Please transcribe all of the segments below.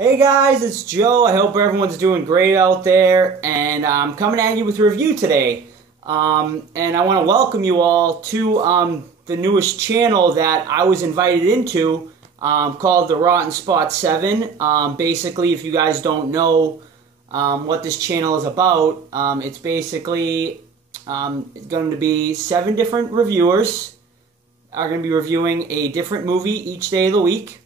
Hey guys, it's Joe. I hope everyone's doing great out there, and I'm coming at you with a review today. And I want to welcome you all to the newest channel that I was invited into, called the Rotten Spot 7. Basically, if you guys don't know what this channel is about, it's basically going to be 7 different reviewers are going to be reviewing a different movie each day of the week.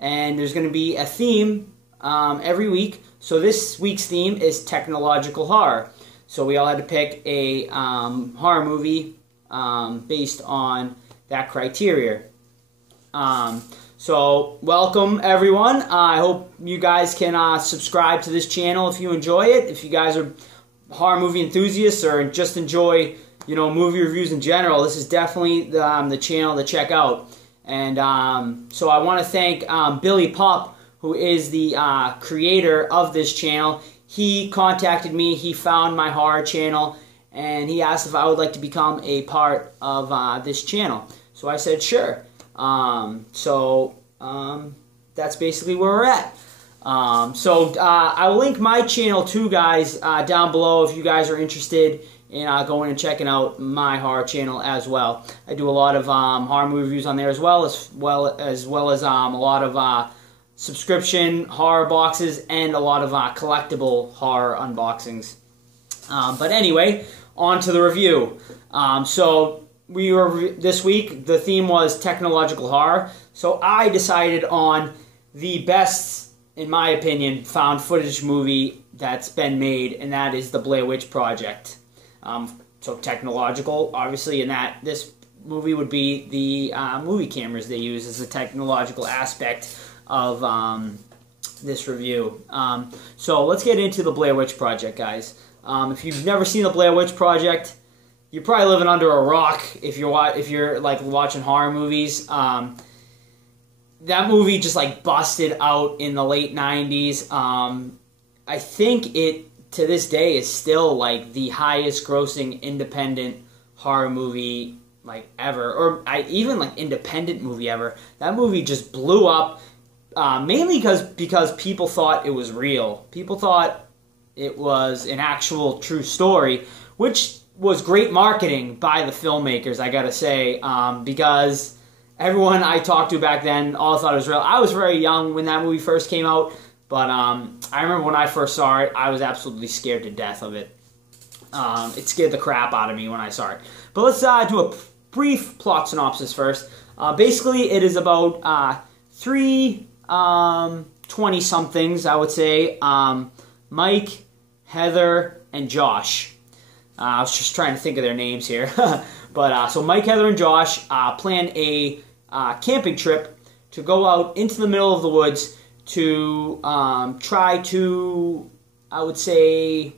And there's going to be a theme every week. So this week's theme is technological horror. So we all had to pick a horror movie based on that criteria. So welcome everyone. I hope you guys can subscribe to this channel if you enjoy it. If you guys are horror movie enthusiasts or just enjoy movie reviews in general, this is definitely the channel to check out. And so I want to thank Billy Pop, who is the creator of this channel. He contacted me, he found my horror channel, and he asked if I would like to become a part of this channel. So I said sure. That's basically where we're at. I will link my channel too, guys, down below if you guys are interested in going and checking out my horror channel as well. I do a lot of horror movie reviews on there as well as a lot of subscription horror boxes and a lot of collectible horror unboxings. But anyway, on to the review. This week the theme was technological horror. So I decided on the best, in my opinion, found footage movie that's been made, and that is the Blair Witch Project. So technological, obviously, in that this movie would be the movie cameras they use as a technological aspect of this review. So let's get into the Blair Witch Project, guys. If you've never seen the Blair Witch Project, you're probably living under a rock if you're like watching horror movies. That movie just like busted out in the late 90s. I think it, to this day, is still like the highest grossing independent horror movie like ever, or even like independent movie ever. That movie just blew up, mainly because people thought it was real. People thought it was an actual true story, which was great marketing by the filmmakers, I gotta say, because everyone I talked to back then all thought it was real. I was very young when that movie first came out, but I remember when I first saw it, I was absolutely scared to death of it. It scared the crap out of me when I saw it. But let's do a brief plot synopsis first. Basically, it is about 3 20-somethings, I would say. Mike, Heather, and Josh. I was just trying to think of their names here. But so Mike, Heather, and Josh plan a camping trip to go out into the middle of the woods to try to, I would say,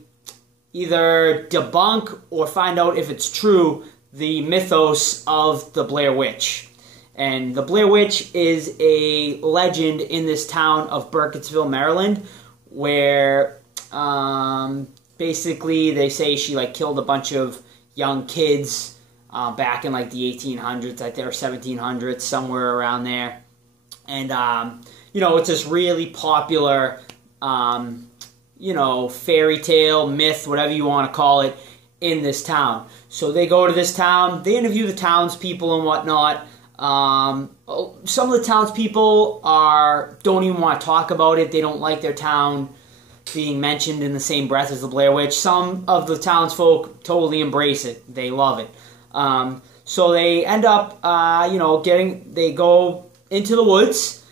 either debunk or find out if it's true, the mythos of the Blair Witch. And the Blair Witch is a legend in this town of Burkittsville, Maryland, where basically they say she like killed a bunch of young kids back in like the 1800s, I think, or 1700s, somewhere around there. And it's this really popular, fairy tale, myth, whatever you want to call it, in this town. So they go to this town, they interview the townspeople and whatnot. Some of the townspeople don't even want to talk about it. They don't like their town being mentioned in the same breath as the Blair Witch. Some of the townsfolk totally embrace it. They love it. So they end up, they go into the woods,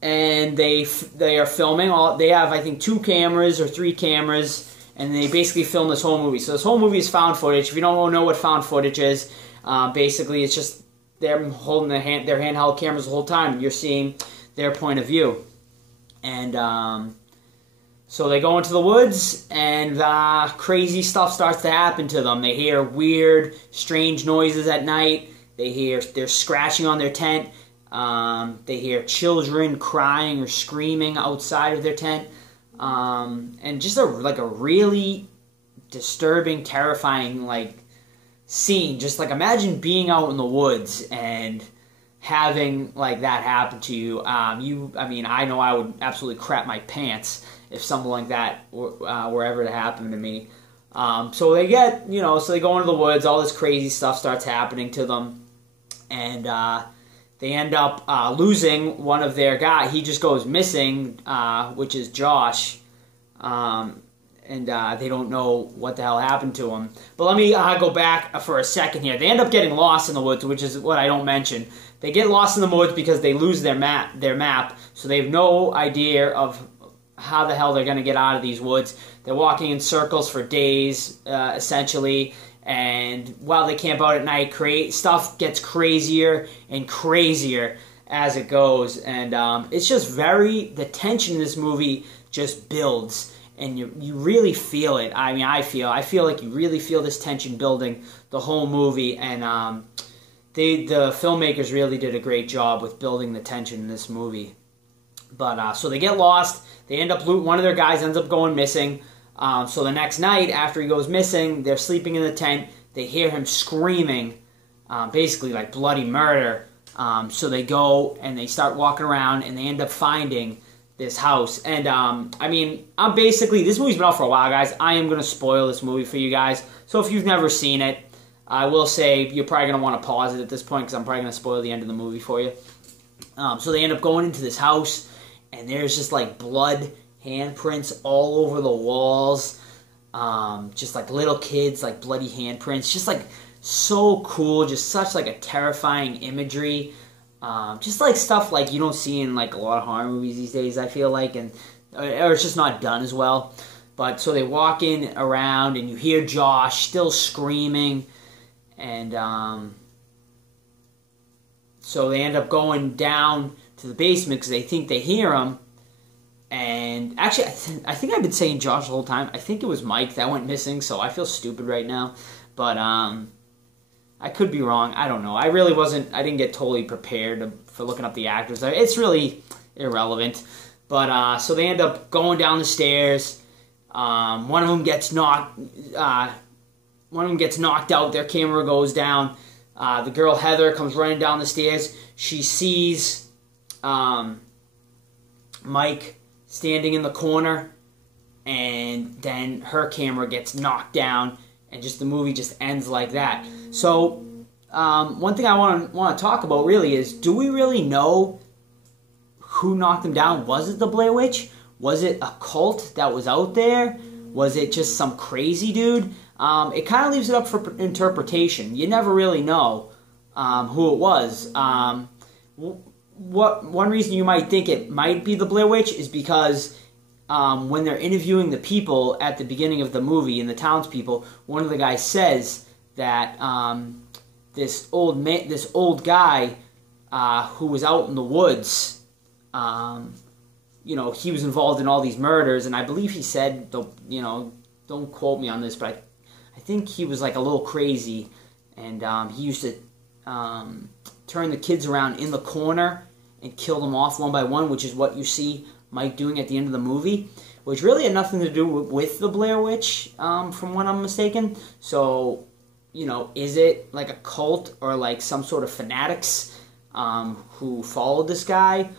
and they are filming. They have, I think, 2 cameras or 3 cameras, and they basically film this whole movie. So this whole movie is found footage. If you don't know what found footage is, basically it's just them holding their handheld cameras the whole time. You're seeing their point of view. And so they go into the woods, and crazy stuff starts to happen to them. They hear weird, strange noises at night. They're scratching on their tent. They hear children crying or screaming outside of their tent. And just a really disturbing, terrifying scene. Just imagine being out in the woods and having like that happen to you. I mean, I know I would absolutely crap my pants if something like that were ever to happen to me. So they get, so they go into the woods, all this crazy stuff starts happening to them, and they end up losing one of their guys. He just goes missing, which is Josh, and they don't know what the hell happened to him. But let me go back for a second here. They end up getting lost in the woods, which is what I don't mention. They get lost in the woods because they lose their map, so they have no idea of how the hell they're going to get out of these woods. They're walking in circles for days, essentially, and while they camp out at night, stuff gets crazier and crazier as it goes, and it's just the tension in this movie just builds, and you really feel it. I mean, I feel like you really feel this tension building the whole movie, and the filmmakers really did a great job with building the tension in this movie. But so they get lost. They end up one of their guys ends up going missing. So the next night, after he goes missing, they're sleeping in the tent. They hear him screaming, basically like bloody murder. So they go and they start walking around, and they end up finding this house. And I mean, this movie's been out for a while, guys. I am gonna spoil this movie for you guys. So if you've never seen it, I will say you're probably gonna want to pause it at this point because I'm probably gonna spoil the end of the movie for you. So they end up going into this house, and there's just like blood handprints all over the walls, just like little kids, like bloody handprints, just like so cool, just such like a terrifying imagery, just like stuff like you don't see in like a lot of horror movies these days, I feel like, or it's just not done as well. But so they walk in around, and you hear Josh still screaming, and so they end up going down to the basement because they think they hear him. And actually, I think I've been saying Josh the whole time. I think it was Mike that went missing, so I feel stupid right now. But I could be wrong. I don't know. I didn't get totally prepared for looking up the actors. It's really irrelevant. But so they end up going down the stairs. One of them gets knocked. One of them gets knocked out. Their camera goes down. The girl Heather comes running down the stairs. She sees Mike standing in the corner, and then her camera gets knocked down, and just the movie just ends like that. So one thing I want to talk about really is, do we really know who knocked them down? Was it the Blair Witch? Was it a cult that was out there? Was it just some crazy dude? It kind of leaves it up for interpretation. You never really know who it was. One reason you might think it might be the Blair Witch is because when they're interviewing the people at the beginning of the movie, and the townspeople, one of the guys says that this old guy who was out in the woods, he was involved in all these murders, and I believe he said, don't quote me on this, but I think he was like a little crazy, and he used to turn the kids around in the corner and kill them off one by one, which is what you see Mike doing at the end of the movie, which really had nothing to do with the Blair Witch, from what I'm mistaken. So, is it like a cult or like some sort of fanatics who followed this guy?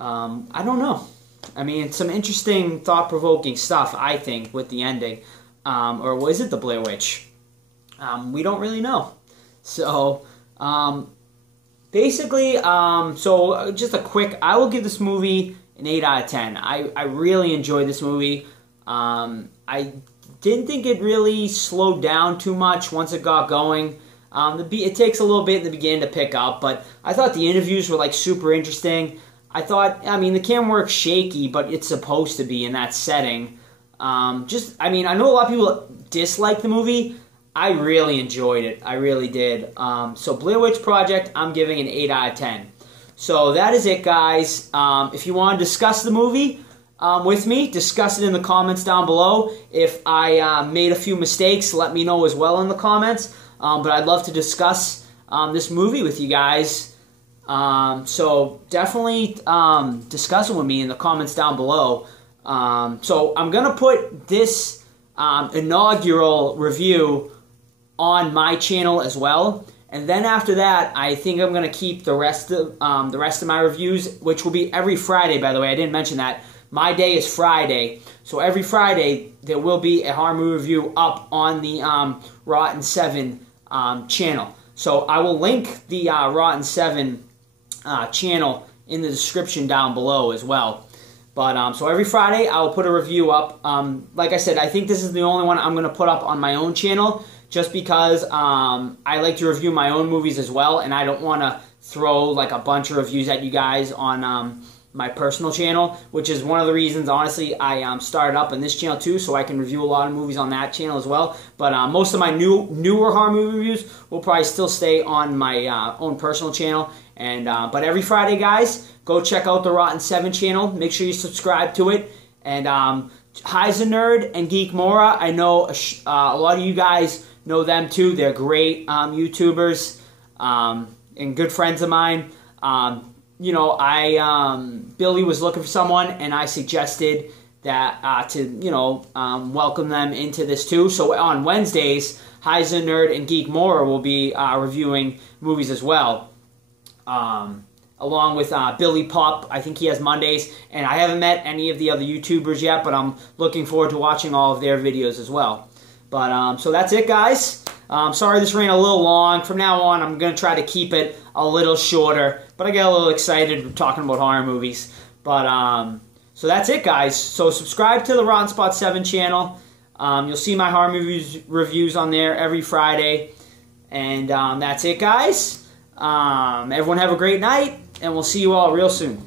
I don't know. I mean, it's some interesting, thought-provoking stuff, I think, with the ending. Or was it the Blair Witch? We don't really know. So, basically, so just a quick, I will give this movie an 8 out of 10. I really enjoyed this movie. I didn't think it really slowed down too much once it got going. It takes a little bit in the beginning to pick up, but I thought the interviews were like super interesting. I mean, the camera work's shaky, but it's supposed to be in that setting. I know a lot of people dislike the movie. I really enjoyed it. I really did. So Blair Witch Project, I'm giving an 8 out of 10. So that is it, guys. If you want to discuss the movie with me, discuss it in the comments down below. If I made a few mistakes, let me know as well in the comments. But I'd love to discuss this movie with you guys. So definitely discuss it with me in the comments down below. So I'm going to put this inaugural review on my channel as well. And then after that, I think I'm going to keep the rest of my reviews, which will be every Friday, by the way. I didn't mention that. My day is Friday. So every Friday, there will be a horror movie review up on the Rotten 7 channel. So I will link the Rotten 7 channel in the description down below as well. But so every Friday I will put a review up. Like I said, I think this is the only one I'm going to put up on my own channel, just because I like to review my own movies as well, and I don't want to throw like a bunch of reviews at you guys on my personal channel, which is one of the reasons, honestly, I started up on this channel too, so I can review a lot of movies on that channel as well. But most of my newer horror movie reviews will probably still stay on my own personal channel. And but every Friday, guys, go check out the Rotten 7 channel. Make sure you subscribe to it. And Heiser Nerd and Geek Mora, I know a lot of you guys know them too. They're great YouTubers and good friends of mine. You know, Billy was looking for someone, and I suggested that to welcome them into this too. So on Wednesdays, Heiser Nerd and Geek Mora will be reviewing movies as well. Along with Billy Pop. I think he has Mondays, and I haven't met any of the other YouTubers yet, but I'm looking forward to watching all of their videos as well. But so that's it, guys. Sorry this ran a little long. From now on, I'm going to try to keep it a little shorter, but I get a little excited talking about horror movies. But so that's it, guys. So subscribe to the Rotten Spot 7 channel. You'll see my horror movies reviews on there every Friday. And that's it, guys. Everyone have a great night, and we'll see you all real soon.